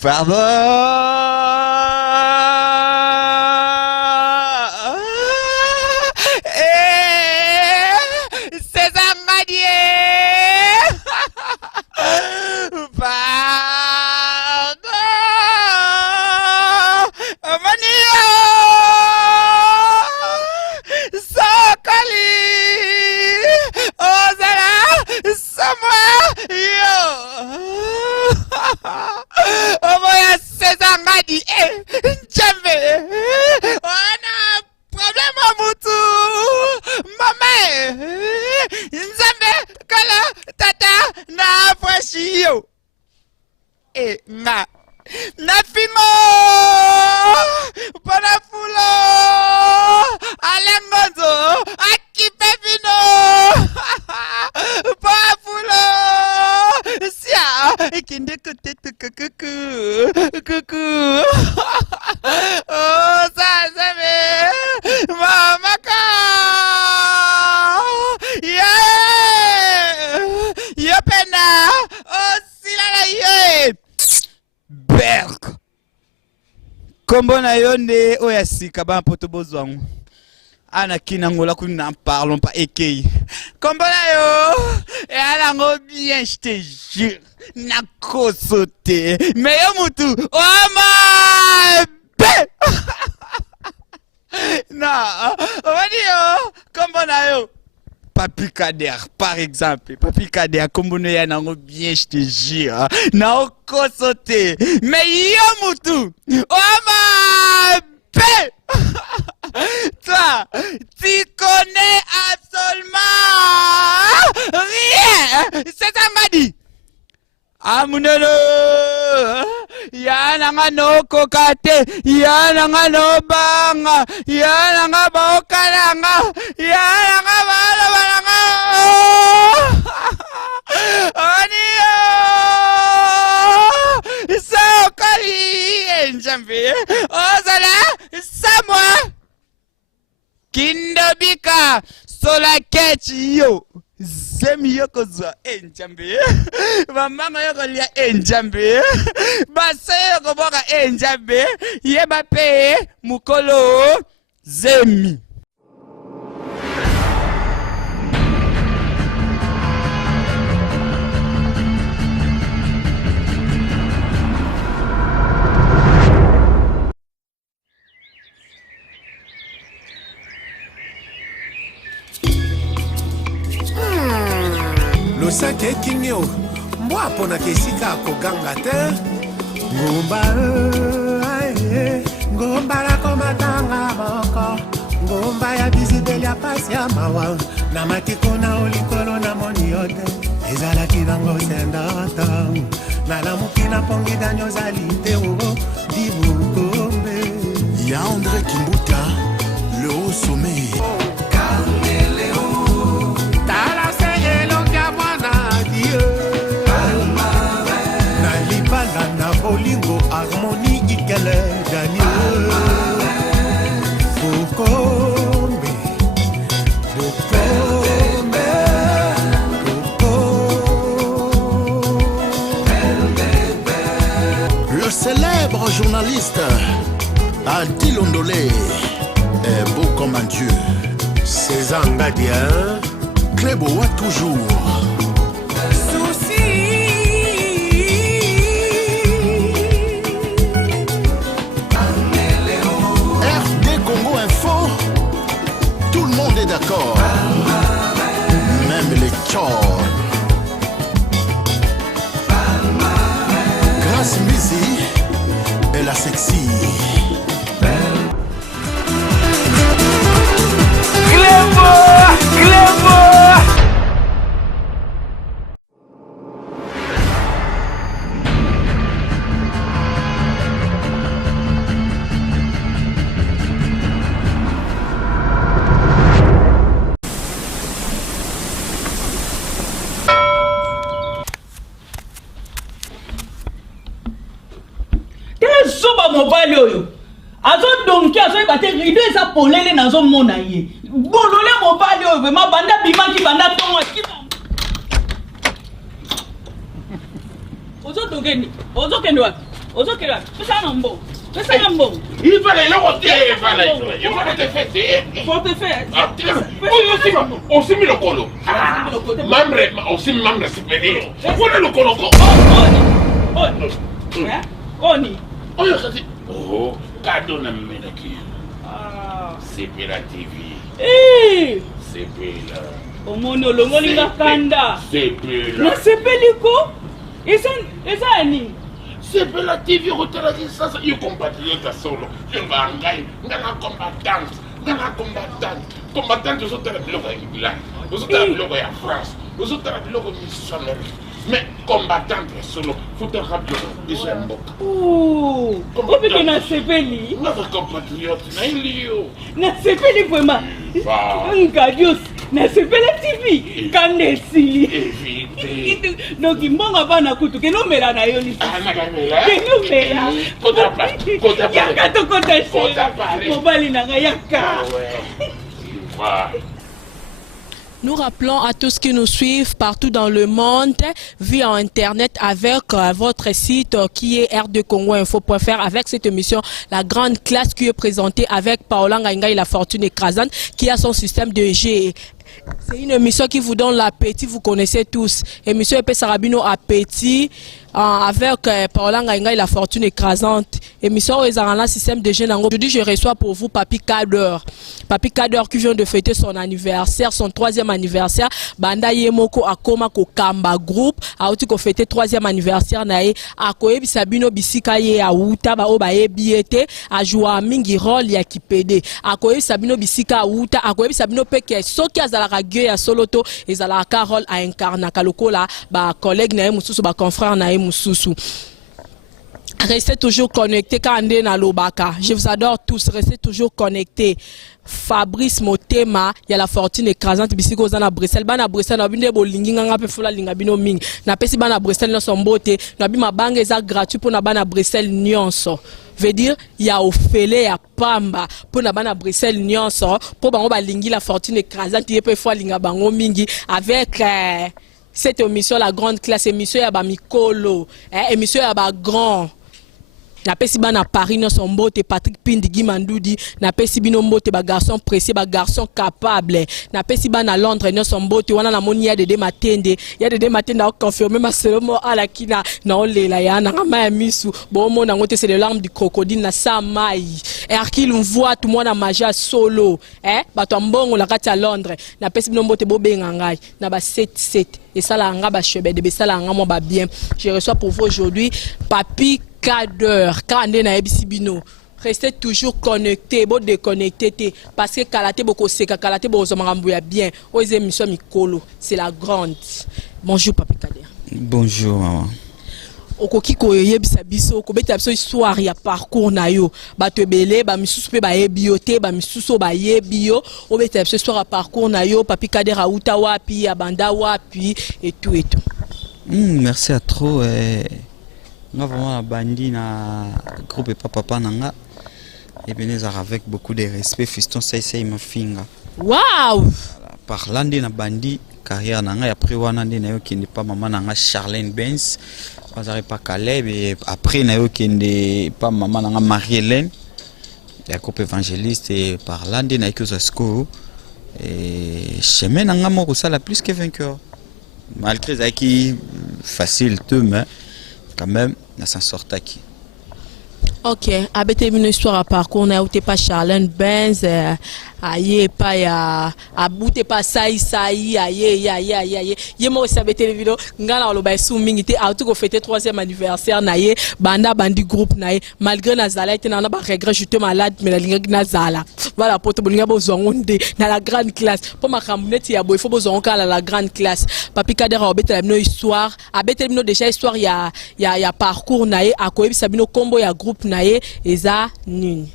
Pardon. C'est un manier. Pardon. Manio. Sokali. Ozala. Sama. Yo. Omoya César Madi. Njembe. On a un problème à Moutou. Maman. Nzambe. Kala. Tata. Na Frashio. Et na. Nafimo. Panafulo. Alengozo. Akipevino. Panafulo. Sia. Kinde kutetu kuku. Kuku. Oh, ça, ça fait. Mamaka. Yeah. Yopena. Oh, silala ye. Berk. Kombo na yonde oyasika ba poto bozwangu. Ana kinangola kuna parlons pas ekei. Kombo na yo. Et alango bien, je te jure. Nako sauté. Mais yo mutu. Oh ma be. Non. Wadi yo. Kombo na yo. Papi Kader, par exemple. Papi Kader, comme on est bien, je te jure. N'a aucun sauté. Mais yo mutu. Oh ma bé. Toi, tu connais absolument rien. C'est ça m'a dit. Amunelo. Yana nga no kokate. Yana nga no banga. Yana nga bokalanga. Yana nga balabalanga. Onio. Sokali. Njambi. Ozala. Samwa. Kindobika. Sola kechi yo. Zemi yoko zwa njambe. Mamanga yoko lia njambe. Base yoko boka njambe. Yeba pe mukolo zemi. Losake kinyo mwa pona kesika koganga te ngomba aye ngomba la komatanga moko ngomba ya bizibeli ya pasi ya mawa na matiko na olikolo na moni yote ezalaki nango sendata na lamuki na pongi danyo zali te o dibukombe ya André Kimbuta le haut sommet. Olingo harmonie ikele Daniel Bukombe Bukombe Le célèbre journaliste Adi Londolé est beau comme un dieu. César Ngadia Clébo a toujours d'accord, même les tchors. Grâce Mizi et la sexy. Clébo, Clébo. mobali oyo azo donki azo ebate rido eza polele nazo mona ye bolole mobali oyo vraiment banda bimaki banda tongo kiba ozo dongeni ozo kende wapi ozokela pesa na mbo pesa na mbo il va les loter il va te faire pour te faire aussi mis le colo membre aussi membre supérieur voilà le colo oni oh cadeau na menaki c'est la TV c'est là omoni olongoli nga kanda c'est là nasepeli ko eza nini c'est la TV retaraki sasa yo compatriote solo yo bangai ngana combattante ozotala biloko ya England ozotala biloko ya France ozotala biloko missionnaire mais combattante solo foutaka biloko déjà mboka opike nasepeli ngaka compatriote na ilio nasepeli vraiment ngadios nasepela TV kanda esili donc mbongo bana kutu kenomela na yo kenomela yaka tokota mobali na ngai yaka. Nous rappelons à tous qui nous suivent partout dans le monde via Internet avec votre site qui est r2congoinfo.fr avec cette émission La Grande Classe qui est présentée avec Paola Ngainga et la fortune écrasante qui a son système de G. C'est une émission qui vous donne l'appétit, vous connaissez tous. Émission Epé Sarabino Appétit avec Paola Ngainga et la fortune écrasante. Émission Ezarana système de jeunes. Aujourd'hui, je reçois pour vous Papi Kader. Papi Kader qui vient de fêter son anniversaire, son 3e anniversaire. Banda Yemoko Akoma Kokamba Group. A outi ko fêter 3e anniversaire nae. Akoye Bisabino Bisika ye Aouta ba oba ye biete. A joua mingi rôle ya kipede. Akoye Sabino Bisika Aouta. Akoye Sabino Peke Soki azalaka gueux ya soloto. Ezalaka rôle à incarna. Kalokola ba collègue nae mususu ba confrère nae mususu. Restez toujours connectés quand on est dans l'Obaka. Je vous adore tous. Restez toujours connectés. Fabrice Motema, il y a la fortune écrasante. Bisiko zana Bruxelles. Bana Bruxelles, na binde bolingi nganga pe fula linga bino ming. Na pesi bana Bruxelles no sombote. Na bima bange za gratuit pour na bana Bruxelles nyonso. Veut dire il y a Ophélie, il y a Pamba pour na bana Bruxelles nyonso. Pour bango balingi la fortune écrasante. Il peut fula linga bango mingi avec cette émission La Grande Classe. Émission ya ba mikolo. Émission ya ba grand. Na pesi bana Paris no sombote Patrick Pindigi Mandoudi na pesi bino mbote ba garçon précis ba garçon capable na pesi bana Londres no sombote wana na moni ya de matende a confirmé ma seulement à la kina na olela ya na ngama ya misu bo mona ngote c'est les larmes du crocodile na samai Hercule mvoa tout mona magia solo bato mbongo la kati ya Londres na pesi bino mbote bo benga ngai na ba 7 et ça la nga ba chebe de ça nga mo ba bien. Je reçois pour vous aujourd'hui Papi Kader, Kande na Ebisibino. Restez toujours connectés, bon déconnectés, parce que Kalate boko seka, Kalate boko zomarambuya bien. Aux émissions Mikolo, c'est la grande. Bonjour Papi Kader. Bonjour maman. Okoki ko yebisa biso ko beta biso histoire ya parcours na yo bato ebele ba misusu pe ba yebiote ba misusu ba yebio o beta biso histoire ya parcours na yo Papi Kader auta wapi abanda wapi et tout et tout. Merci à trop nga vraiment la bandi na groupe papa nanga et bien avec beaucoup de respect fiston sai ma finga. Wow. Parlant de na bandi carrière nanga ya après wana ndi na yo kindi pa maman nanga Charlene Benz bazare pas Caleb et après na yo kindi pa maman nanga Marie-Hélène ya groupe évangéliste et parlant de na Ikosasko et chemin nanga moko ça la plus que vainqueur malgré ça qui facile tout mais quand même on s'en sort qui. Ok, abete une histoire à parcours na outé pas Charlene Benz aye pas ya abute pas sai aye yemo sabete le vidéo ngala lo ba sou mingité auto ko fêter 3e anniversaire na ye banda bandi groupe na ye malgré nazala était na ba regret j'étais malade mais la linga nazala voilà poto bolinga bozongonde na la grande classe pour ma kamneti ya boy faut bozonga la grande classe Papi Kader abete la histoire abete bino déjà histoire ya parcours na ye akoyebisa bino kombo ya groupe na ye eza nini.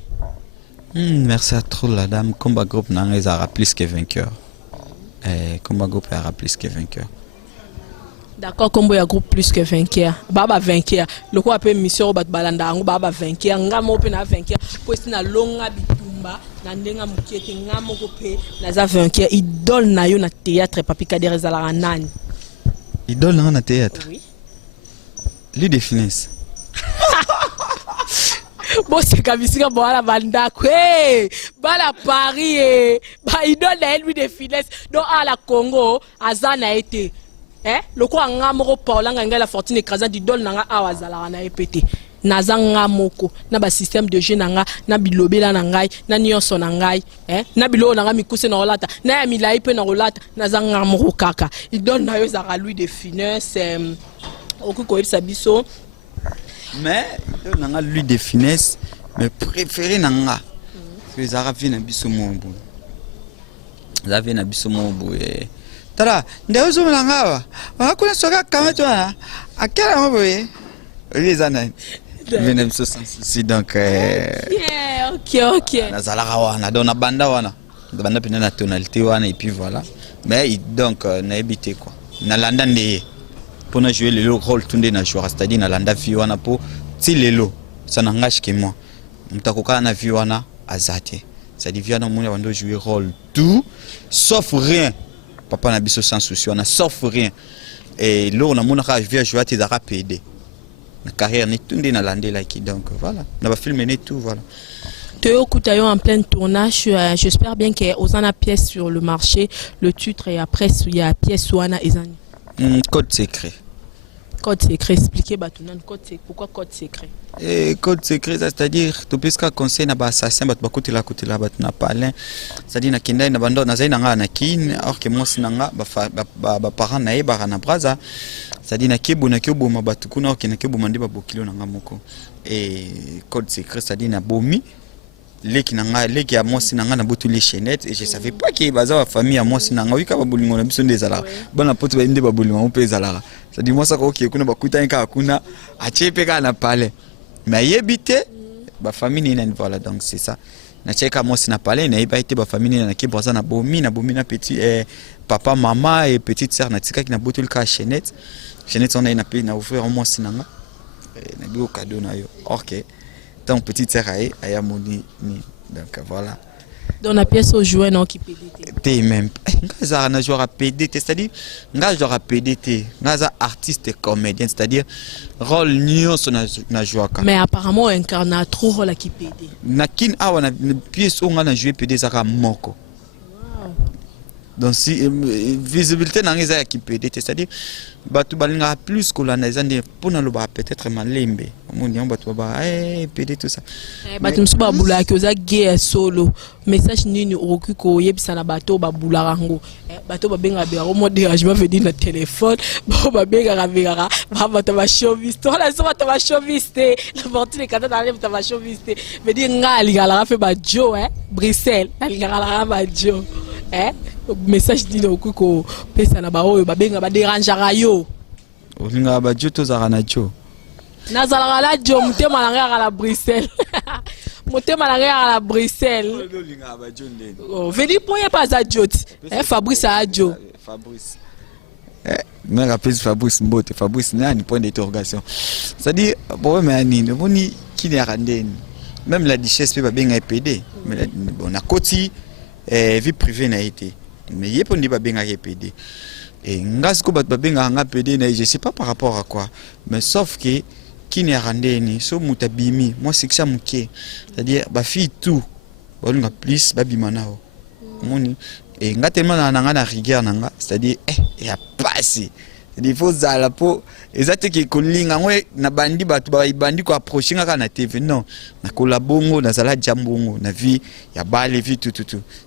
Merci à trop la dame. Combat groupe n'a pas plus que vainqueur. Combat groupe a plus que vainqueur. D'accord, combo ya groupe plus que vainqueur. Baba vainqueur. Le quoi appelle mission bat balanda ngo baba vainqueur. Ngamo pe na vainqueur. Poste na longa bitumba na ndenga mukete ngamo ko pe na za vainqueur. Idole na yo na théâtre Papi Kader ezala nani. Idole na théâtre. Oui. Lui définisse. Bon, c'est comme si on a la banda, la Paris, il donne à lui des finesses. Donc, à la Congo, Azan a été. Le quoi, on a la fortune écrasante du dol nanga awazala na epété. Nazanga moko, na ba système de jeu nanga, na bilobela nangai, na nyonso nangai, na bilo nanga mikuse na rolata, na ya milai pe na rolata, nazanga moko kaka. Il donne na yo zara lui des finesses, okuko il sabiso. Mais nanga lui des finesses, mais préféré nanga. Que zara vina biso mombo. Zara vina biso mombo tala, ndeo zo nanga wa. Wakuna soka kama twana. Akela mombo les années. Vina biso sans souci donc OK. Nazalaka wana dona banda wana. Banda pena na tonalité wana et puis voilà. Mais donc na habité quoi. Na landa ndeye. Pour na jouer le rôle tunde na jouer c'est-à-dire na landa fi wana po ti lelo. Ça n'engage que moi. Mutakoka na vi wana azate. C'est-à-dire via na mona bando jouer rôle tout sauf rien. Papa na biso sans souci wana sauf rien. Et là na mona ka via jouer tes ara PD. La carrière n'est tout dans la donc voilà on va filmer tout voilà. Théo Koutayo en plein tournage, j'espère bien qu'il y a une pièce sur le marché, le titre et après il y a pièce Souana Ezani. Code secret. Code secret, expliquez Batounan code secret. Pourquoi code secret? Code secret c'est-à-dire tout puisque conseil na ba assassin bat côté là na palin c'est-à-dire na kinda na bando na zaina nga na kin or que moi sinanga ba parents na e ba na braza c'est-à-dire na kebu na kebu mabatu kuna or que na kebu mandi ba bokilo na nga moko et code secret c'est-à-dire na bomi leki nanga leki ya moi sinanga na botu les chaînettes et je savais pas que baza wa famille ya moi sinanga wika ba bolingo na biso ndezala bana poto ba inde ba bolingo on peut ezala c'est-à-dire moi ça ko okay kuna ba kuta nka kuna achepe ka na palais mais yebité ba famille ni voilà donc c'est ça na cheka moi sina palais na yebité ba famille na ki braza na bomi na petit papa maman et petite sœur na tika ki na botu ka chaînette on a na ouvrir moi sinanga na bio cadeau na yo OK. Ton petite sœur a moni donc voilà. Dans la pièce au jouet non qui PDT. Même ngaza na joueur PDT c'est-à-dire ngaza joueur PDT ngaza artiste et comédien c'est-à-dire rôle nion na joueur. Mais apparemment incarne trop rôle qui PD. Na kin awa na pièce on a joué PD zaka moko. Donc si visibilité na ngaza qui PDT c'est-à-dire batu balinga plus que la nazande pour na loba peut-être malembe moni on batu ba PD tout ça batu msuba bula ki oza gay solo message nini okuko yebisa na bato ba bula rango bato ba benga be au mode dérangement veut dire na téléphone ba benga ravera ba bato ba chauviste on la so bato ba chauviste la porte les cadets dans les bato ba chauviste veut dire ngali ngala fait ba jo Bruxelles ngala ba jo message dit okuko pesa na ba oyo ba benga ba dérangeara yo olinga ba jo to zara na jo nazala la jo mutema na ngara la Bruxelles mutema na ngara la Bruxelles olinga ba jo ndeni veni poye pas za jot Fabrice a jo Fabrice mais rappelle Fabrice Mbote Fabrice nani point d'interrogation c'est-à-dire bon mais ani boni kini arandeni même la duchesse peut ba benga PD mais on a koti vie privée na été mais yepo ndi ba benga PD et ngasko bat ba benga nga PD na je sais pas par rapport à quoi mais sauf que kini arandeni so mutabimi moi c'est que ça muke c'est-à-dire ba fille tout bolunga plus ba bimanao moni et nga tellement na rigueur nanga c'est-à-dire ya passé il faut zala po ezate ke kolinga ngwe na bandi batu ba bandi ko approcher nga na TV non na kolabongo na zala jambongo na vie ya bale vie tout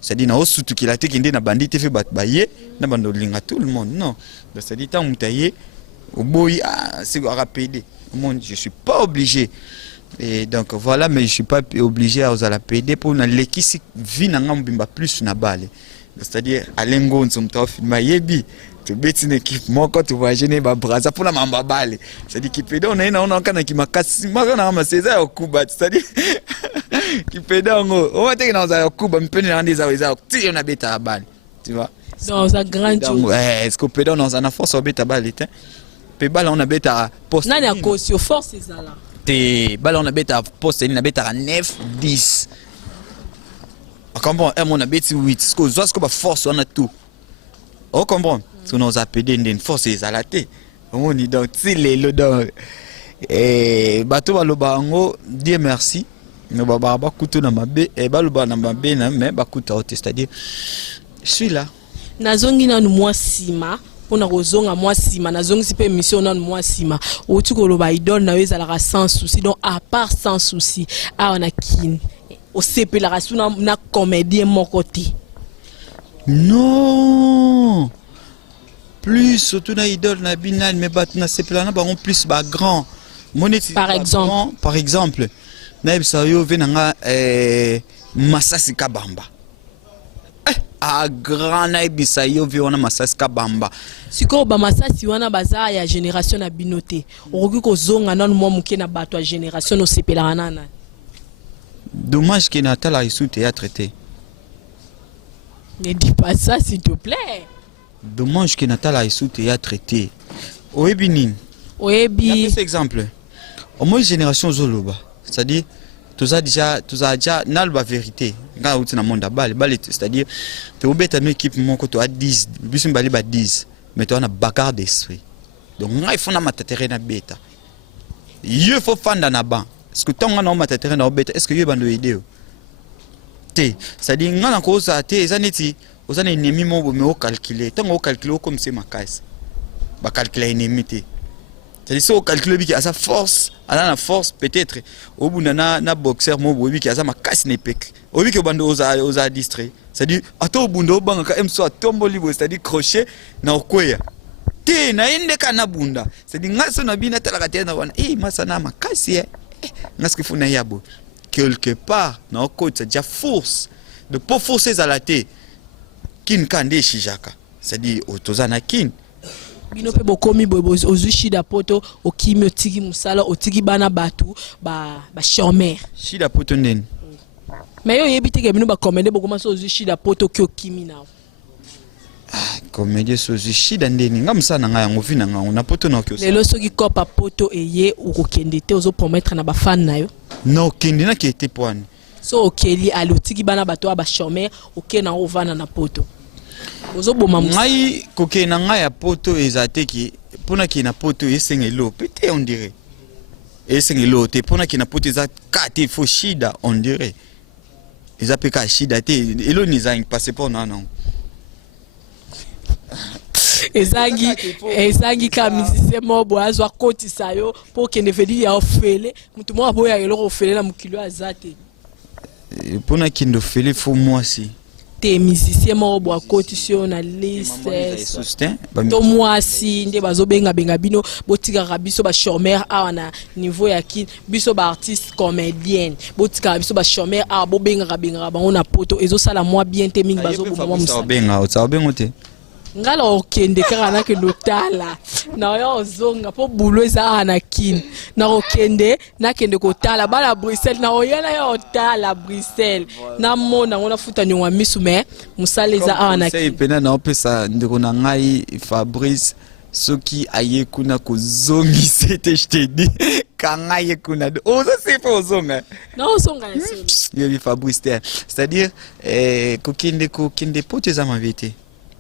c'est-à-dire na osutu kila te kinde na bandi TV batu ba ye na bando linga tout le monde non c'est-à-dire tant mutaye au boy c'est rapide moi je suis pas obligé et donc voilà mais je suis pas obligé à la PD pour na lekisi vie na ngambimba plus na bale c'est-à-dire alengo nzomta filma yebi tu bêtes une équipe moi quand tu vois gêner ba braza pour la mamba balle c'est-à-dire qui pédale on a kana qui makasi moi on a ma César au Cuba c'est-à-dire qui pédale on va te dans au Cuba me peine dans des ça tu on a bêta balle tu vois dans un grand chose est-ce que pédale dans un force au bêta balle était pédale on a bêta poste nani a cause force c'est ça là te balle on a bêta poste on a bêta 9 10 comprends on a bêta 8 ce que ce que force on a tout on comprend ce que nous appelons une force exaltée on est donc si les dans et bateau balobango Dieu merci mais bakuta na mabe et baloba na mabe na mais bakuta ote, c'est-à-dire je suis là. Nazongi nanu mwa sima pona kozonga mwa sima nazongi si pe mission nanu mwa sima oti koloba idole na ezalaka sans souci, donc à part sans souci a na kin o sepela suna na comédien mon côté. Non, plus surtout na idole na binal mais bat na sepela na bango plus ba grand. Par exemple na bisayo venanga Masasi Kabamba. A grand na bisayo viona Masasi Kabamba. Siko ba Masasi wana baza ya génération na binote. Okoki kozonga nanu mwa muke na bato ya génération no sepela nana. Dommage qu'il n'a pas la sous théâtre traité. Ne dis pas ça s'il te plaît. Dommage qu'il n'a pas la sous théâtre traité. Oebinin. Oebi. Par exemple, au moins génération Zoloba, c'est-à-dire tout ça déjà n'a la vérité. Quand on est dans le monde c'est-à-dire tu obéis à une équipe mon côté à 10, bisum bali ba 10, mais tu as un bagarre d'esprit. Donc il faut na matatere na beta. Il faut fan na ban. Est-ce que tant on a matatere na beta, est-ce que il bando idée? C'est-à-dire ngana ko ça te zaneti, aux années ennemi mo me au calculer, tant au calculer comme c'est ma caisse. Ba calculer ennemi te. C'est-à-dire si on calcule que à sa force, à la force peut-être au bout na boxeur mo bobi qui a ma casse n'épec. Au bout que bando osa distrait. C'est-à-dire ato au bunda banga ka emso atombo libo, c'est-à-dire crochet na okoya. Te na inde kana bunda. C'est-à-dire ngaso na bina tala ka na wana. Masa na ma casse ngasko funa yabo. Quelque part na okoti c'est déjà force. De pas forcer à la tête. Kin kande shijaka. C'est-à-dire otozana kin. Bino pe bokomi ozushida poto okimi otiki musala otiki bana batu ba chômeur shida poto ndeni mais yo yebite ke bino ba comédie bokoma so ozushida poto ki okimi nawo comédie so ozushida ndeni ngamsana nga yango vina nga na poto na okyo lelo soki kopa poto eye okokende te ozo promettre na ba fan na yo no kende na ki ete poani so okeli ali otiki bana batu ba chômeur okena ovana na poto ngai koke na ngai ya poto ezateki pona ki na poto esengelo pete on dirait esengelo te pona ki na poto eza kate fo shida on dirait eza peka shida te elo nizangi passeport na non ezangi ka musicien mobo azwa koti sayo po kende vedi ya ofele mutu mo aboya eloko ofele na mukilo azate pona ki ndo fele fo moi si te musicien mobo akoti sio na liste to mwasi nde bazobenga bino botika biso ba chômeur awa na niveau ya ki biso ba artiste comédienne botika biso ba chômeur awa bobenga bango na poto ezosala mwa bien te mingi bazoboma musala benga te ngala okende kaka na kendo tala na yo ozonga po bulo eza na kin na okende na kende ko tala bala Bruxelles na oyana yo tala Bruxelles na mona ngona futa nyonga misu me musala eza na kin c'est pena na opesa ndeko na ngai Fabrice soki aye kuna kozongi c'était je te dis kanga ye kuna ozo c'est pas ozonga non ozonga yo Fabrice c'est-à-dire kokende pote za ma vérité.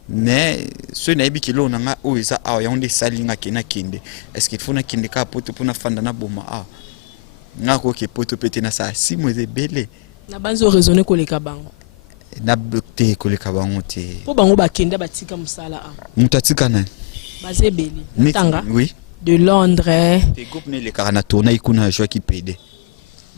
Mais ce n'est pas que l'on a eu ça a yonde salinga kena kende est-ce qu'il faut na kende ka poto pona fanda na boma nga ko ke poto pete na sa si mo ebele na banzo raisonner ko leka bango na bloqué ko leka bango te po bango bakende batika musala mutatika na bazebeli tanga oui de Londres te groupe ne le karana tourna ikuna joie qui pede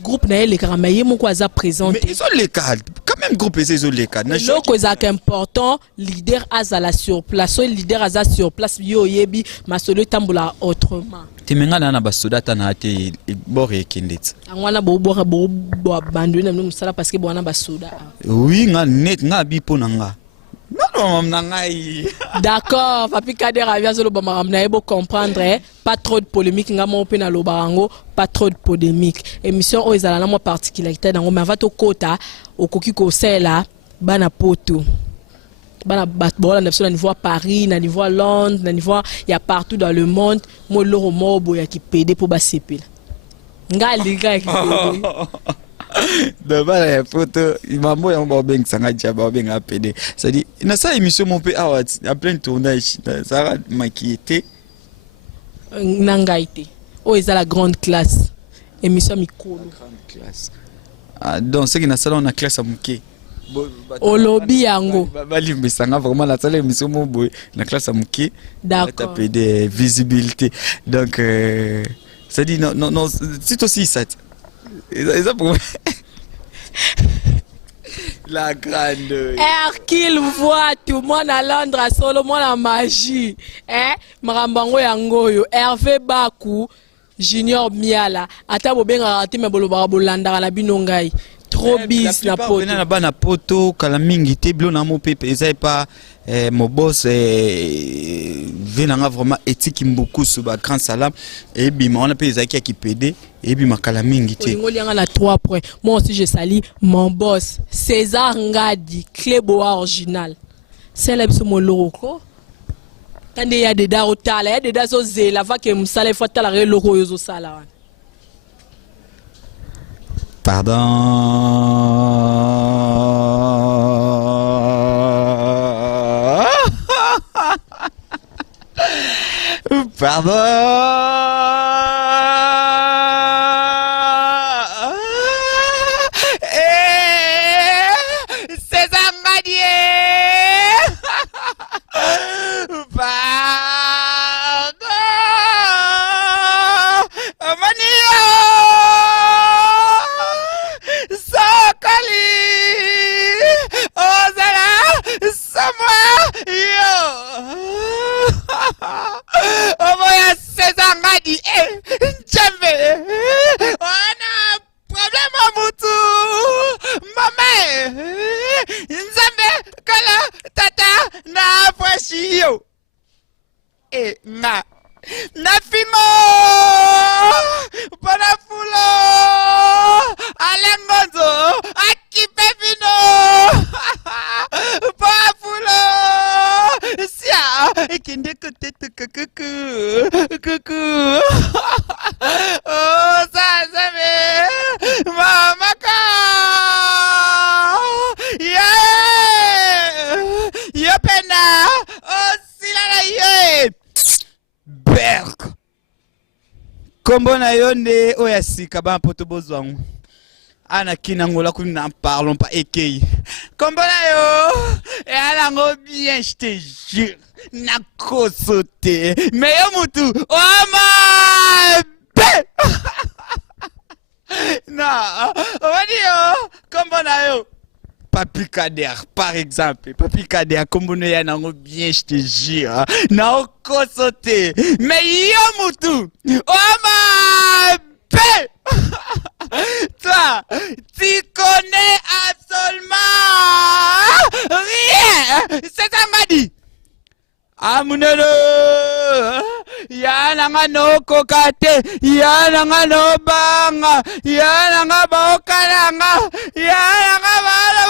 groupe na le karamaye moko aza présenté mais ils ont les cadres quand même groupe ils ont les cadres le cause important leader azala sur place so leader aza sur place yo yebi masolo tambola autrement temenga na basoda na te bore kindet angwana bo bandwe na musala parce que bona basoda oui nga net nga bipo nanga non ngai d'accord papi Kader avia zo lo ba maramna ebo comprendre pas trop de polémique nga mo pe na lo barango pas trop de polémique émission o ezala na mo particularité dango mais va to kota okoki ko sela bana poto bana batbola na niveau Paris na niveau Londres na niveau ya partout dans le monde mo loro mobo ya ki pede po ba sepela nga liga ki pede de bala ya photo mambo ya mba beng sanga jaba beng apede ça dit na ça émission mon pe awa en plein tournage ça va m'inquiéter nangaité o eza la grande classe émission mikolo grande classe Donc ce qui n'a salon na classe à muke. Olobi yango. Balimbisanga vraiment la salle émission mo boy na classe à muke. D'accord. Taper des visibilités. Donc ça dit non c'est aussi ça. Et ça pour la grande. Qu'il voit tout le monde à Londres, solo moi la magie. Marambango yangoyo, Hervé Baku, Junior Miala. Ata bobenga raté me boloba bolanda la binongai. Trop bis na poto. Na bana poto kala mingi te blo na mo pepe ezai pas mon boss venanga vraiment éthique beaucoup sur ba grand salam et bima on a payé zaki qui PD et bima kala mingi te. Ngolianga na 3 points. Moi aussi je salue mon boss César Ngadi, Cléboa original. C'est là biso moloko. Tande ya de da otala ya de da zo zela va ke msala fata la reloko yo zo sala. C'est un Nafimo Panafulo Alengozo Akipevino Panafulo Sia Ikinde kutete kuku Oh sazame Mamaka Yeah Yopena Oh silala ye Berk Kombo na yonde oyasika ba poto bozwangu ana kinangola ku n'en parlons pas ekei kombo na yo et alango bien je te jure na kosote mais yo mutu oh ma be na odio kombo na yo Papi Kader, par exemple. Papi Kader, comme on est bien, je te jure. Na oko sauté. Mais yo mutu. Oh ma paix. Toi, tu connais absolument rien. C'est ça m'a dit. Amunelo. Yana nga no kokate. Yana nga no banga. Yana nga bokalanga. Yana nga bala.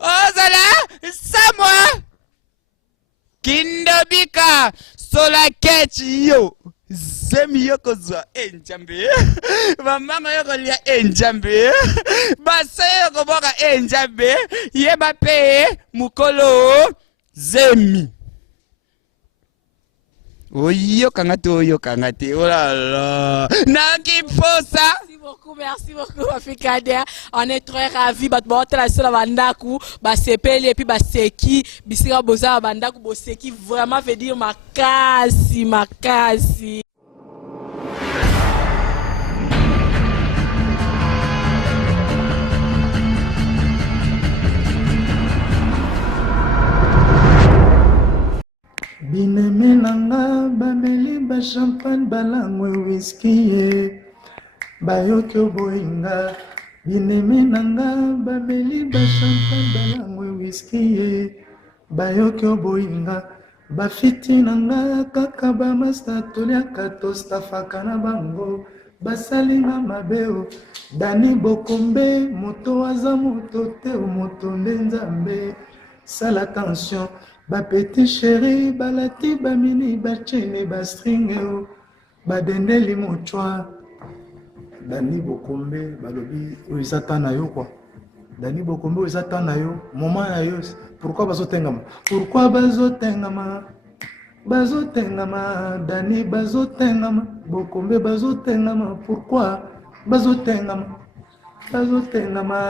Ozala Samoa Kindobika Solaketi yo Zemi yoko zwa enjambe Mamanga yoko lia enjambe Basa yoko boka enjambe Yeba pe mukolo Zemi Oyo kangate oh là là Nakiposa. Merci beaucoup Papi Kader. On est très ravis batbo la seule bandaku ba sepeli et puis ba seki bisira boza bandaku bo seki vraiment veut dire makasi. Bineme nanga bameli ba champagne balangwe whisky bayoki oboyinga bineme nanga bameli ba champagne balangwe whisky bayoki oboyinga bafiti nanga kaka bamasta toliaka tostafaka na bango basalinga mabeo Dani Bokombe moto aza moto te moto nde nzambe sala attention ba petit chéri balati ba mini ba chene ba string badendeli mochwa Dani Bokombe balobi oizata na yo quoi Dani Bokombe oizata na yo moment na yo pourquoi bazotengama bazotengama Dani bazotengama Bokombe bazotengama pourquoi bazotengama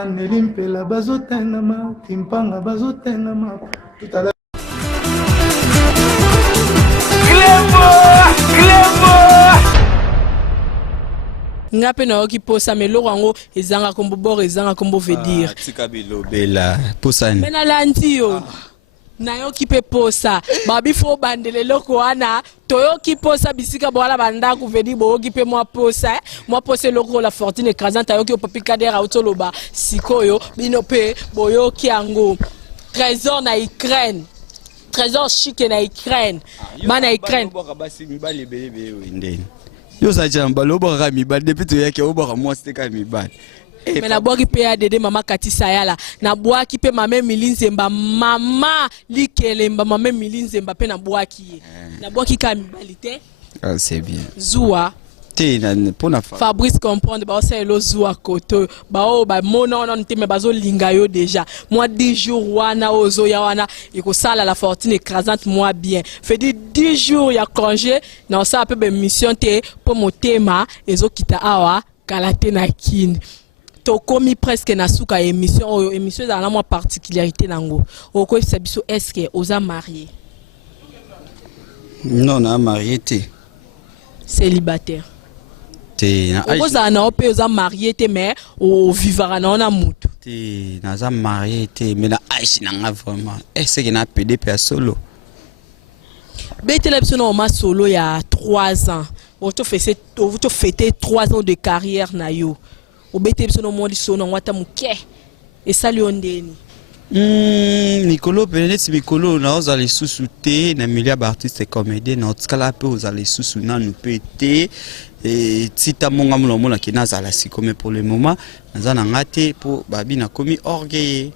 Nelimpela bazotengama Timpanga bazotengama tout à l'heure ngape na oki posa meloko yango ezanga kombo bor ezanga kombo veut dire tika bilobela posani mena lanti yo na yoki pe posa babi fo bandele loko wana toyoki posa bisika boala banda ku veut dire boyoki pe moi posa loko la fortune écrasante yoki Papi Kader autoloba sikoyo bino pe boyoki yango trésor na Ukraine trésor chic na Ukraine mana Ukraine yo sa jamba lo boka mibali depuis to yake obaka moi c'était mibali mais na boaki pe ya dede mama Katisa yala na boaki pe mama Milinzemba mama Likelemba mama Milinzemba pe na boaki ka mibali te c'est bien Zoua te na pona Fabrice comprendre ba ça elo Zoua koto ba o ba mona on te me bazo linga yo déjà moi 10 jours wana ozo ya wana iko sala la fortune écrasante moi bien fait 10 jours ya congé na ça peu mission te pour motema ezo kita awa kalate na kin to komi presque na suka émission dans la moi particularité nango oko biso est-ce que oza marié non na marié te célibataire oza na ope oza marié te mais o vivara na ona mutu te naza marié te mais na âge nanga vraiment est-ce que na PDP à solo betela biso na oma solo ya 3 ans oto fêter 3 ans de carrière na yo obete biso no modi sono ngwata muke esali ondeni Nicolo Benet Mikolo na ozali susu te na milieu d'artistes comédien na otkala pe ozali susu na nous pété et tita monga mona ki nazala siko mais pour le moment nazana ngate pour babi na komi orgueil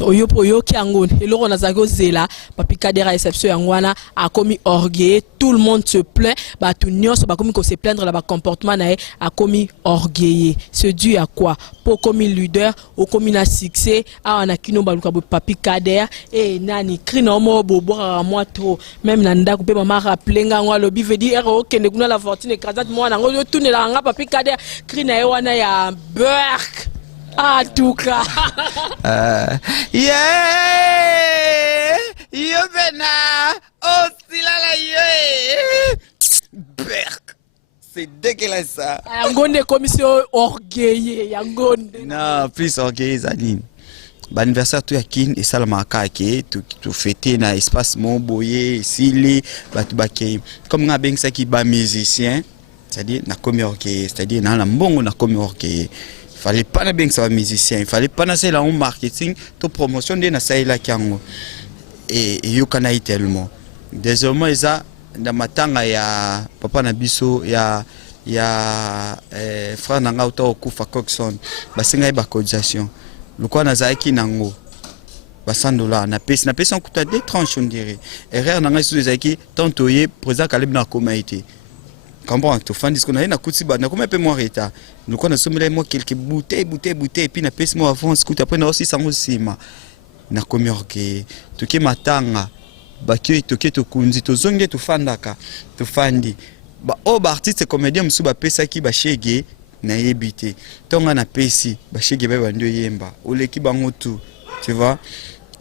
oyo ki yango eloko nazako zela Papi Kader réception yangwana a commis orgueil tout le monde se plaint ba tout nyonso ba commis ko se plaindre la ba comportement na a commis orgueil c'est dû à quoi pour commis leader au commis na succès a on a kino ba luka Papi Kader et nani krina mo bobo moi trop même na ndako pe mama rappeler ngwa lobi veut dire okende kuna la fortune écrasante moi na ngo tourner la nga Papi Kader krina e wana ya Burk. En tout cas. Yeah! Yo bena! Oh, si la yo! Berk! C'est dégueulasse ça! Yangonde commission orgueil, yangonde. Non, plus orgueil, Zaline. Bah, anniversaire tout yakin et ça le marqué tout fêter na espace mon boyer sili bah tout baké comme na ben ça qui ba musicien c'est-à-dire na comme orgueil c'est-à-dire na la mbongo na comme orgueil. Il fallait pas bien que ça soit musicien, il fallait pas naser là en marketing, to promotion de naser là kiango. Et yo kana tellement. Désormais ça dans matanga ya papa na biso ya frère nanga auto kufa Coxon, basinga ba cotisation. Lokwa nazaki nango. Ba $100 na pesa on coûte des tranches on dirait. Erreur nanga sous ezaki tantoyer président Kaleb na komaité. Comprends, tu fais ce qu'on a na kuti ba na comme un peu moins retard. Nous qu'on a sommé moi quelques bouteilles et puis na pèse moi avance coûte après na aussi sans osima. Na comme orgueil. Tu ke matanga ba ki to ke to kunzi to zonge to fandaka to fandi. Ba o ba artiste comédien msu ba pesa ki ba shege na yebité. Tonga na pesi ba shege ba bando yemba. Oleki bango tout, tu vois?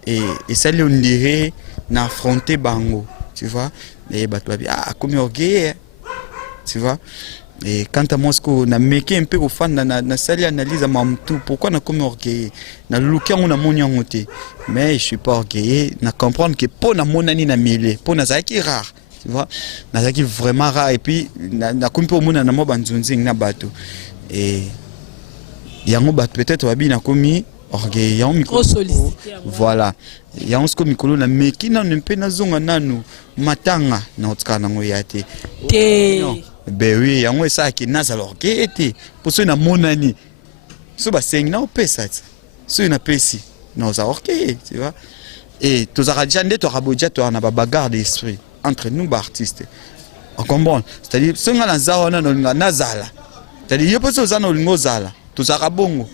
Et ça lui on dirait na affronter bango, tu vois? Et ba to ah comme orgueil. Tu vois, et quand à Moscou on a méqué un peu au fan na salle analyse à tout pourquoi on a comme orgueil na luka on a mon mais je suis pas orgueilleux na comprendre que pour na monani na mêlé pour na zaki rare tu vois na zaki vraiment rare et puis na comme pour mon na mo banzunzi na bato et yango bat peut-être wabi na komi orgueil yango micro voilà yango sko mikolo na meki na mpe na zonga nanu matanga na otkana ngo yate te ben oui yango ça qui naza l'orgueil était pour ceux na monani so ba seng na opesa so na pesi na za orgueil tu vois et tous arajande to rabodja to na ba bagarre d'esprit entre nous ba artistes on comprend c'est-à-dire songa na za wana na nazala c'est-à-dire yo poso za na ngozala tous arabongo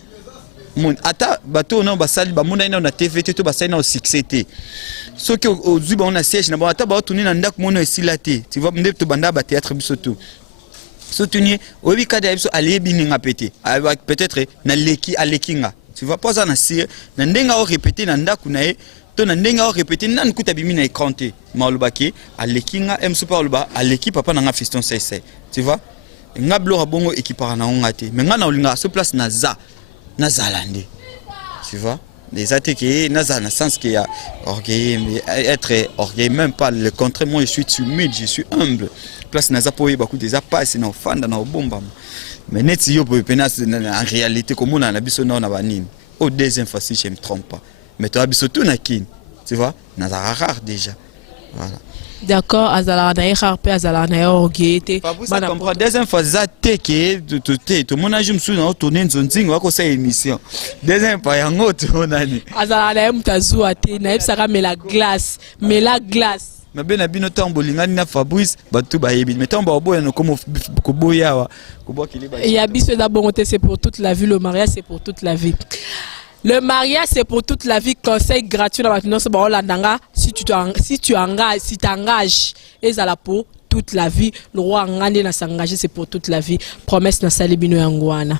ata bato na basali bamona ina na TVT to basali na au succès te soki ozwi ba na siège na ba ata ba tourner na ndako mono esila te tu vois ndep to banda ba théâtre biso tout soutenir obi kada biso alebi ninga pété peut-être na leki alekinga tu vois pas ça na sire na ndenga o répéter na ndako na e to na ndenga o répéter nan kuta bimi na écran te malobaki alekinga em super loba aleki papa na nga fiston c'est tu vois nga blora bongo équipara na ngate mais nga na olinga sur place na zalande tu vois les athées qui naza na sens qu'il y a orgueil être orgueil même pas le contraire moi je suis timide je suis humble place naza po yeba ku déjà passe na ofanda na obomba mais net yo po penas en réalité comme on a na biso na banini au deuxième fois si je me trompe pas mais toi biso tout na kin tu vois naza rare déjà voilà. D'accord, azala na harpe azala na orgueil. Bana comprendre deuxième fois za teke tout mon âge me souviens tourner nzonzingo wako sa émission deuxième fois yango to nani azala na mtazu ate na epsaka mais la glace mais ben abino tambo lingani na Fabrice batu ba yebi mais tambo oboya no comme ko boya wa ko boya kiliba il y a biso da bonté c'est pour toute la vie le mariage c'est pour toute la vie. Le mariage c'est pour toute la vie, conseil gratuit dans la finance si tu t'engages et ça pour toute la vie. Le roi engagé na s'engager c'est pour toute la vie. Promesse na salibino yangwana.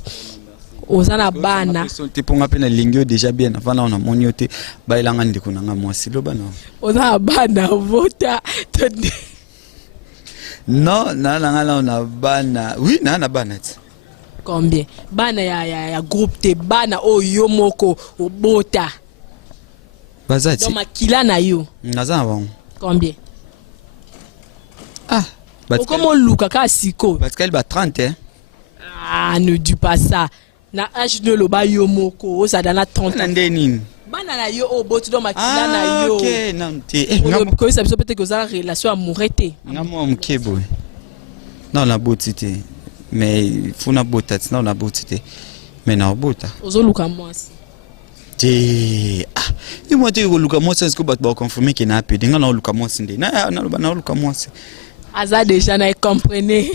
Ozana bana. Tu peux m'appeler lingio déjà bien avant on a monioté ba ilanga ndiko nanga mwasi lo bana. Ozana bana vota. Non, na on a bana. Oui, na bana. Combien? Bana ya groupe te bana o yo moko obota. Bazati. Donc makila na yo. Naza bon. Combien? Ah, comment luka ka siko? Parce qu'elle va 30 hein. Ah, ne dis pas ça. Na âge de lo ba yo moko, ça dana 30. Nandeni. Bana na yo oboti donc makila na yo. OK, non te. Ko ça peut-être que ça relation amoureux te. Ngamo mkebo. Non la beauté. Mais faut na bota na na botité mais na bota ozoluka mwasi te ah imo te oluka mwasi est-ce que ba confirmer que na apede nga na oluka mwasi nde na oluka mwasi aza déjà na comprenez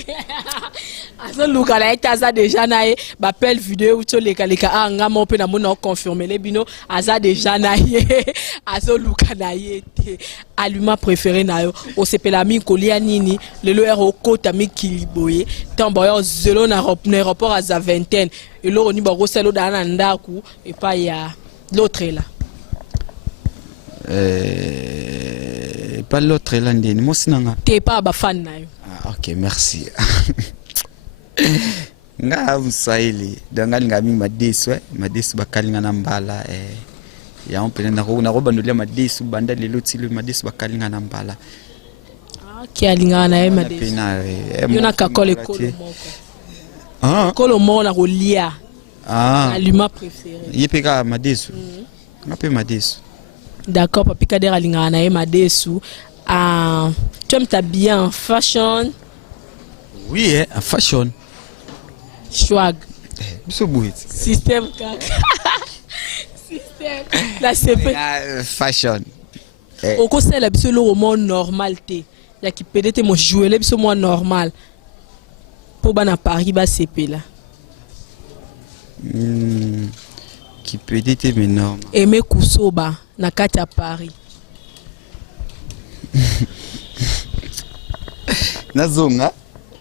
azoluka na ita aza déjà na ba pel vidéo uto leka ah nga mo pe na mona confirmer les bino aza déjà na ye azoluka na ye te aluma préféré na yo o sepela mi kolia nini lelo ero kota mi kiliboye tambo yo zelo na rapport à za vingtaine et lo ni ba go selo dana ndaku et pas ya l'autre là pas l'autre là ndeni mo sinanga t'es pas ba fan na yo. Ah OK merci nga msaili dangali ngami madesu bakalinga na mbala ya on pena na roba ndolia madesu banda lelo tilo madesu bakalinga na mbala ki alinga na madesu yona kakole kolo moko kolo moko na kolia aluma préféré yepeka madesu ngape madesu. D'accord papi Kader alinga na madesu tu aimes t'habiller en fashion? Oui en fashion. Swag. Système. Système. La CP. Fashion. Au conseil la biso le roman normal te. Ya qui peut-être mo jouer le biso moi normal. Pour bana Paris ba CP là. Qui peut-être mais normal. Aimer Kusoba na kati à Paris. Nazonga.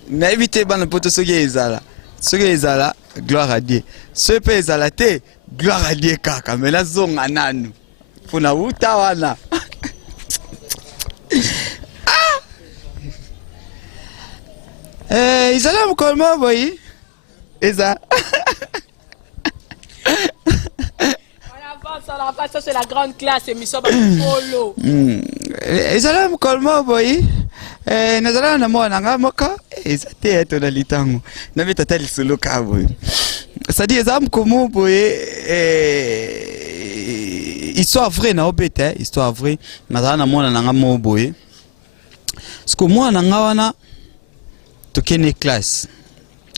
Na éviter bana poto soki ezala. Soki ezala gloire à Dieu. Ce pe ezala te gloire à Dieu kaka mais la zonga nanu. Funa uta wana. Ezala mkolma boy. Eza. Ça c'est la grande classe émission polo. Ezala mkolma boy. Nazala na mwana nga moka ezate to na litango na beta tali solo ka boy sadi ezam komo boy histoire vraie na obeta histoire vraie nazala na mwana nga mo boy sko mwana nga wana to kene classe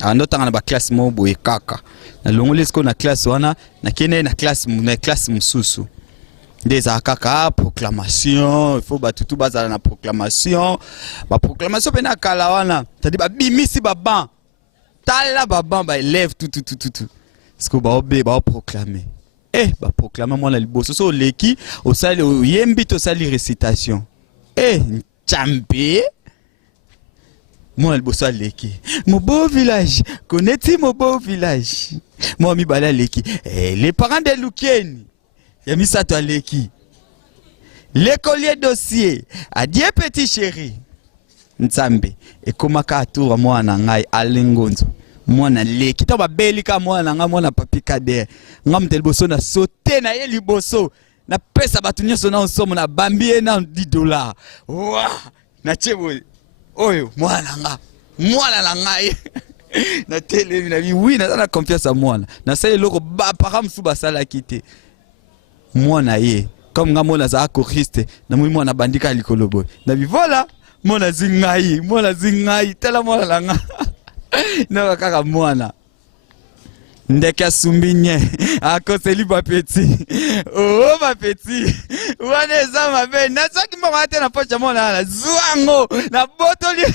ando tanga na ba classe mo boy kaka na longole sko na classe wana na kene na classe mususu des akaka proclamation il faut batutu bazala na proclamation ba proclamation pena kala wana tadi ba bimisi baba tala baba ba élève tout ce que ba obé ba proclamer ba proclamer mwana liboso so leki osali oyembi to sali récitation Nchambe mwana liboso leki mon beau village connais-tu mon beau village moi mi bala leki les parents de Lukeni ya misato leki l'écolier dossier adieu petit chéri Nzambe ekomaka atura mwana ngai alingonzo mwana leki to babelika mwana nga mwana papi kader ngam telboso na sauter na ye liboso na pesa batu nyonso na nsomo na bambie na $10 wa na chebo oyo mwana na ngai na télé na bi oui na confiance à mwana na sala loko ba para msu basala kite mwana ye comme nga mwana za choriste na mwana bandika likolo boy na bi voilà mwana zingai tela mwana langa na kaka mwana ndeke sumbinye akoseli ba petit oh ba petit wana za mabe na soki mo mate na pocha mwana na zuango na botoli.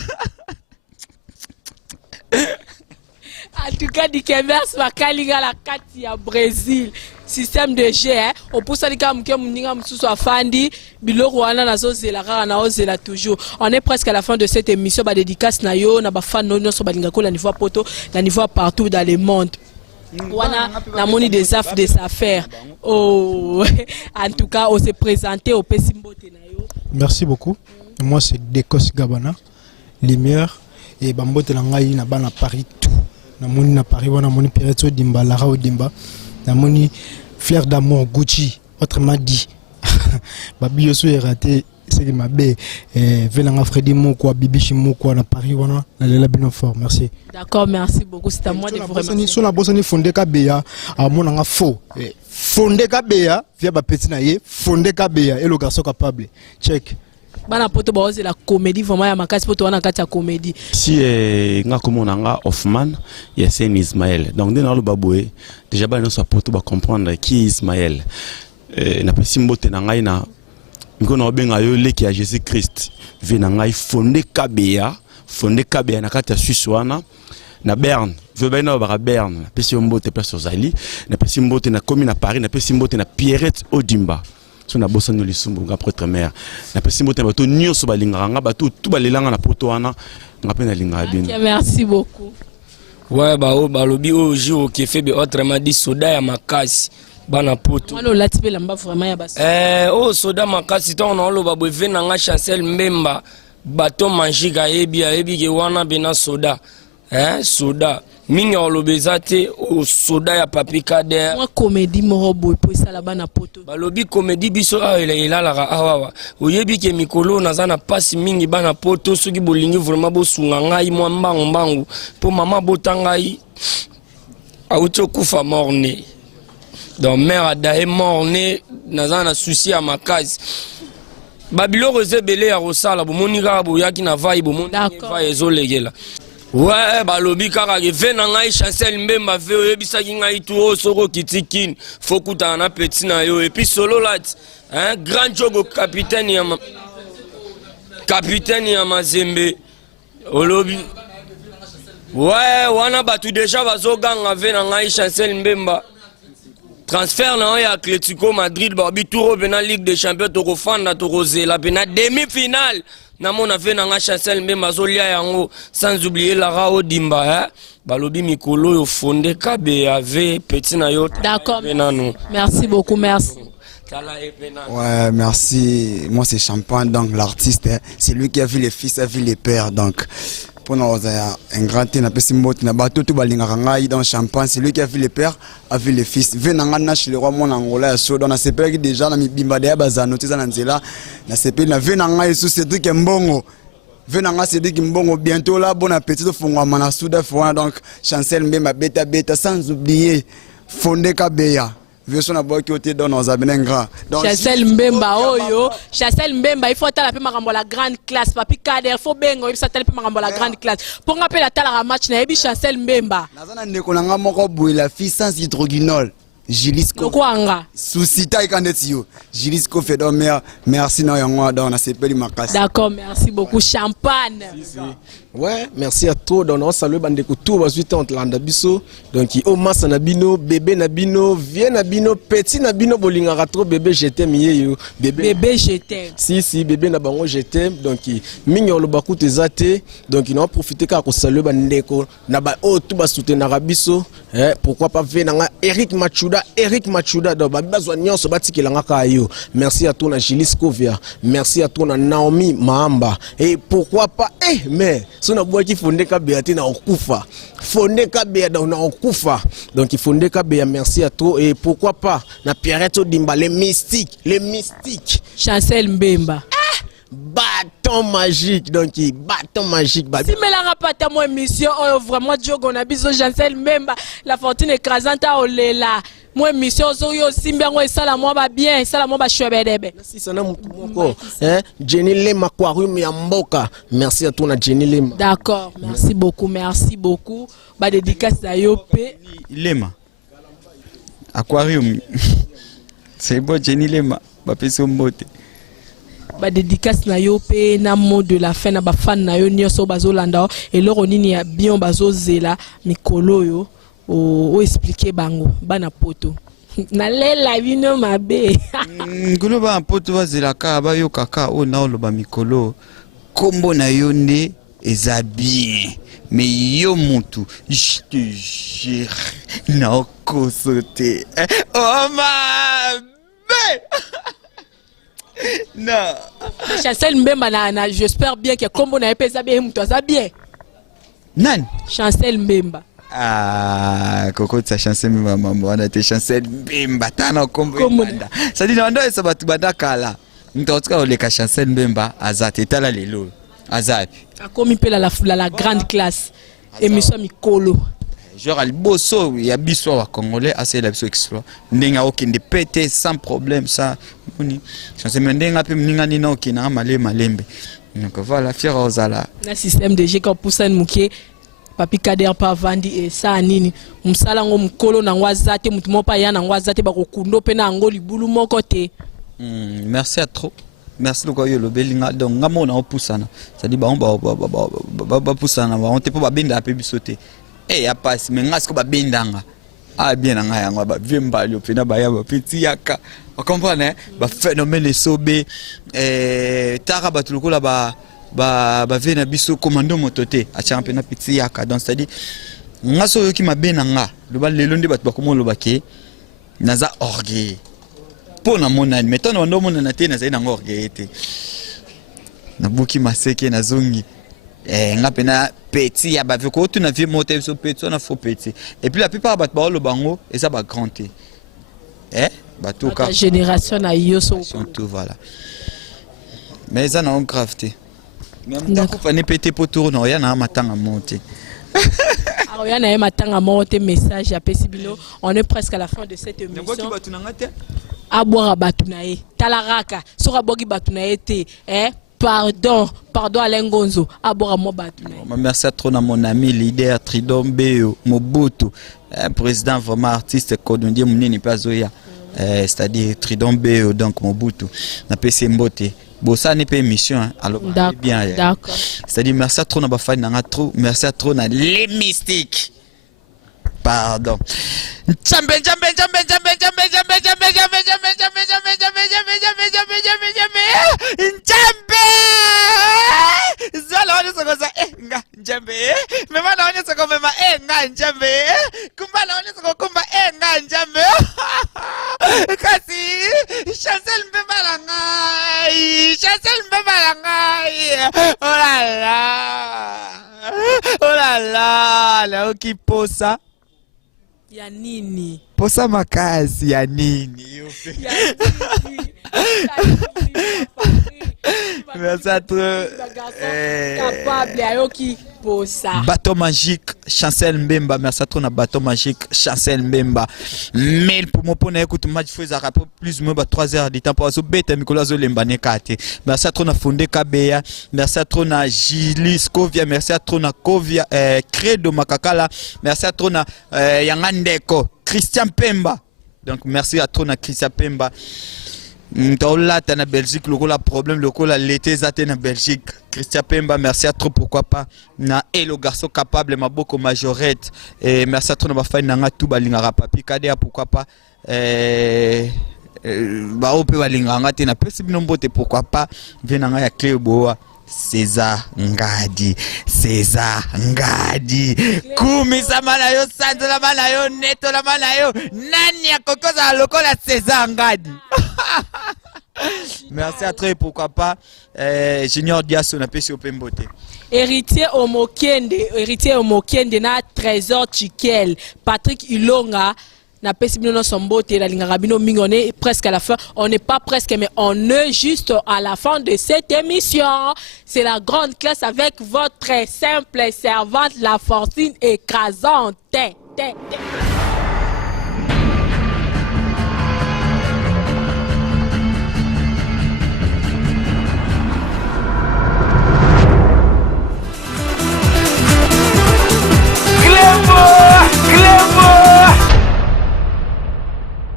En tout cas, Dikemers Makalinga la kati ya Brésil. Système de jeu, on pousse à l'ikamuke mninga msusu afandi, biloko wana na zozela kaka na ozela toujours. On est presque à la fin de cette émission, ba dédicace na yo, na ba fan no so balinga ko la niveau poto, la niveau partout dans le monde. Wana na moni des affaires. Oh, en tout cas, on s'est présenté au Pesimbote na yo. Merci beaucoup. Moi c'est Dekos Gabana, lumière et bambote na ngai na bana Paris tout. Na moni na Paris wana moni Pereto Dimba, Lara Odimba. Na moni Fleur d'amour Gucci, autrement dit. Babi yoso est raté, c'est que ma bé venanga Freddy Moko, Bibi Chimoko na Paris wana na lela bino fort. Merci. D'accord, merci beaucoup. C'est à moi de vous remercier. Sur la bosani fondé Kabeya, à mon anga faux. Fondé Kabeya, via ba petit na ye, fondé Kabeya et le garçon capable. Check. Bana poto ba ose la comédie vraiment ya makasi poto wana kati ya comédie. Si nga komona nga Hoffman, Yassine Ismaël. Donc dès le baboué, déjà ba no sa poto ba comprendre qui Ismaël. Na pesi mbote na ngai na ngona obenga yo leki ya Jésus Christ. Vi na ngai fondé Kabeya na kati ya Suisse wana na Berne. Je vais na ba Berne, na pesi mbote place Ozali, na pesi mbote na commune à Paris, na pesi mbote na Pierrette Odimba. So na bossa no lisumbu nga prêtre mère na pesi mbote bato nyonso balingaka nga bato tout balelanga na poto wana nga pe na linga bino. Merci beaucoup. Ouais ba o balobi o jour qui fait autrement dit soda ya makasi bana poto. Wana lati pe lamba vraiment ya basi. O soda makasi to on lo ba bwe na nga Chancel Mbemba bato manjika ebi ke wana bena soda. Soda mingi olobezate o soda ya Papi Kader. Moi comédie morobo po sala bana poto. Balobi comédie biso ela la awawa. Oyebi ke mikolo nazana pasi mingi bana poto soki bolingi vraiment bo sunga ngai mo mbangu po mama botangai auto kufa morne. Donc mère adae morne nazana souci à makasi. Babilo rezebele ya rosala bo monika bo yaki na vai bo monika vai ezolegela. Ouais, balobi kaka ke ve na ngai Chancel Mbemba ve oyebisaki ngai tout soko kitikini fokuta na petit na yo et puis solo lat grand jogo capitaine ya Mazembe olobi ouais wana batu déjà bazoganga ve na ngai Chancel Mbemba transfert na ya Atlético Madrid babi tour bena Ligue des Champions to kofanda to kozela bena demi-finale. Namon a fait un Chancel Mbemba zolia yango sans oublier Lara Odimba balobi mikolo yo fondé Kabeya ve petit na yo. D'accord. Merci beaucoup, merci. Ouais, merci. Moi c'est Champagne, donc l'artiste, c'est lui qui a vu les fils, a vu les pères, donc pour nous un grand thé na pesi mbote na bato tout balingaka ngai dans Champagne, c'est lui qui a vu les pères, a vu les fils. Venanga na chez le roi mon angola so dans na sepeli déjà na mibimba de bazano teza na nzela na sepeli na venanga sous Cédric Mbongo. Venanga Cédric Mbongo bientôt là bon appétit au fond na souda fond donc Chancel Mbemba beta sans oublier Fondé Kabeya. Version na boki ote dans nos abenengra. Chancel Mbemba oyo, Chancel Mbemba il faut tala pe makambo la grande classe, Papi Kader faut bengo il faut tala pe makambo la grande classe. Pour rappeler la tala match na ebi Chancel Mbemba. Nazana ndeko nanga moko boui la fille sans hydroguinol. Gilisco. Quoi Susita ikandetio. Gilisco fait donc merci na yango dans na sepeli makasi. D'accord, merci beaucoup. Champagne. Ouais, merci à toi. Donc on salue bandeko tout basuite entre landabiso. Donc o massa nabino, bébé nabino, vieux nabino, petit nabino bolingara trop bébé je t'aime yo. Bébé je t'aime. Si bébé na bango je t'aime. Donc minyo lo baku tezate. Donc on profiter ka ko salue bandeko na ba o tout basute na rabiso. Pourquoi pas venanga Eric Machuda donc ba bazwa nyonso batikela ka yo. Merci à toi na Gilis Kovia. Merci à toi na Naomi Mahamba. Et pourquoi pas mais sona boaki fondeka beate na okufa. Fondeka beate na okufa. Donc il fondeka beate merci à toi et pourquoi pas na Pierrette Dimba les mystiques. Chancel Mbemba. Bâton magique donc bâton magique. Si mais la rapata mon émission vraiment Diogo na biso Chancel Mbemba la fortune écrasante à Olela. Moi mission zoyo simbia ngo esala mo ba bien esala mo ba shwebedebe. Si sana mutu moko Jenny Lema aquarium ya mboka. Merci à toi na Jenny Lema. D'accord, merci beaucoup. Ba dédicace à Yopé Lema. Aquarium. C'est bon Jenny Lema, ba peso mbote. Ba dédicace na Yopé na mot de la fin na ba fan na yo nyoso bazolanda et loro nini ya bien bazozela mikolo yo. O expliquer bango bana poto na lela bino mabe ngulu ba poto bazela ka ba yo kaka o na oloba mikolo kombo na yo nde eza bien mais yo mutu je te jure na okosote oh ma non Chancel Mbemba na j'espère bien que kombo na epesa bien mutu za bien nan Chancel Mbemba. Ah, Coco, ta chanson, maman, on a tes chansons, bimba, t'as combo. Ça dit, on doit se battre badakala. Nous t'as les chansons bimba, azat, et t'as la lelo, azat. A comme il peut la grande classe, émission Mikolo. Genre, le bosso, il y a bisou à Congolais, assez la bisou exploit. N'enga aucun de pété sans problème, ça. Chanson, n'enga peu, n'enga ni non, qui n'a malé malembe. Donc voilà, fier aux ala. Le système de G, quand Poussin Mouké. Papi Kader pa vandi e sa nini msala ngo mkolo na ngwazate mutu mopa ya na ngwazate bakokundo pe na ngo libulu moko te. Merci à trop. Merci le koyo lo belinga donc ngamo na opusana. Ça dit ba on ba pusana ba on te po ba benda pe bisote. Ya passe mais ngasko ba bendanga. Ah bien nga ya ngwa ba vemba yo pe na ba ya ba petit yaka. Vous comprenez ba phénomène sobe tara ba tulukola ba vena biso commando motote a championnat petit yaka donc c'est à dire ngaso yoki mabena nga le ba lelo ndi bat ba komo lo bake naza orgueil pona monani meto na ndo mona na te na zaina ngorgueil te na buki maseke na zongi nga pena petit ya ba veko tu na vie mote so petit na faux petit et puis la plupart bat ba lo bango et ça ba grand te ba tout cas génération na yoso tout voilà mais ça na grave te même quand on pété pour tourner il y a matanga monter alors il y a matanga monter message à Pesibino on est presque à la fin de cette émission à boire batunae talaraka sora bogi batunae te pardon à Lengonzo à boire mo batunae merci à trop na mon ami leader Tridon Beo Mobutu président vraiment artiste kodondie munini pas zoya c'est-à-dire Tridon Beo donc Mobutu na PC Mbote. Bon, ça n'est pas émission, alors bien. D'accord. C'est-à-dire, merci à trop, merci à trop, les mystiques. Pardon. Oh là là, là qui pose ça. Ya nini? Posa makasi ya nini? Merci à toi. Capable ayoki posa. Bateau magique, Chancel Mbemba. Merci à toi na bateau magique, Chancel Mbemba. Mail pour mon poney écoute match faut ça plus ou moins 3 heures de temps pour so bête Nicolas Zolembane kate. Merci à toi na fondé Kabeya. Merci à toi na Gilis Kovia. Merci à toi na Kovia Credo Makakala. Merci à toi na Yangandeko Christian Pemba. Donc merci à toi na Christian Pemba. Là, tu es en Belgique, le problème, l'été, tu es en Belgique. Christian Pemba, merci à toi, pourquoi pas. Et le garçon capable, ma beaucoup majorette. Et merci à toi, ma femme, n'a tout balingara papi, kadea, pourquoi pas. Bah, on peut balingara, tu n'as pas si bien beauté, pourquoi pas. Venanga ya clé boa. César Ngadi, Kumi samana yo santo la mana yo neto la mana yo nani ya kokoza lokola César Ngadi. Merci à toi, pourquoi pas. Junior Diasso n'a pas si open beauté. Héritier Omokende na Trésor Chikel, Patrick Ilonga. Na pesibino sombote la lingarabino mingi, on est presque à la fin, on n'est pas presque mais on est juste à la fin de cette émission. C'est la grande classe avec votre simple servante la fortune écrasante.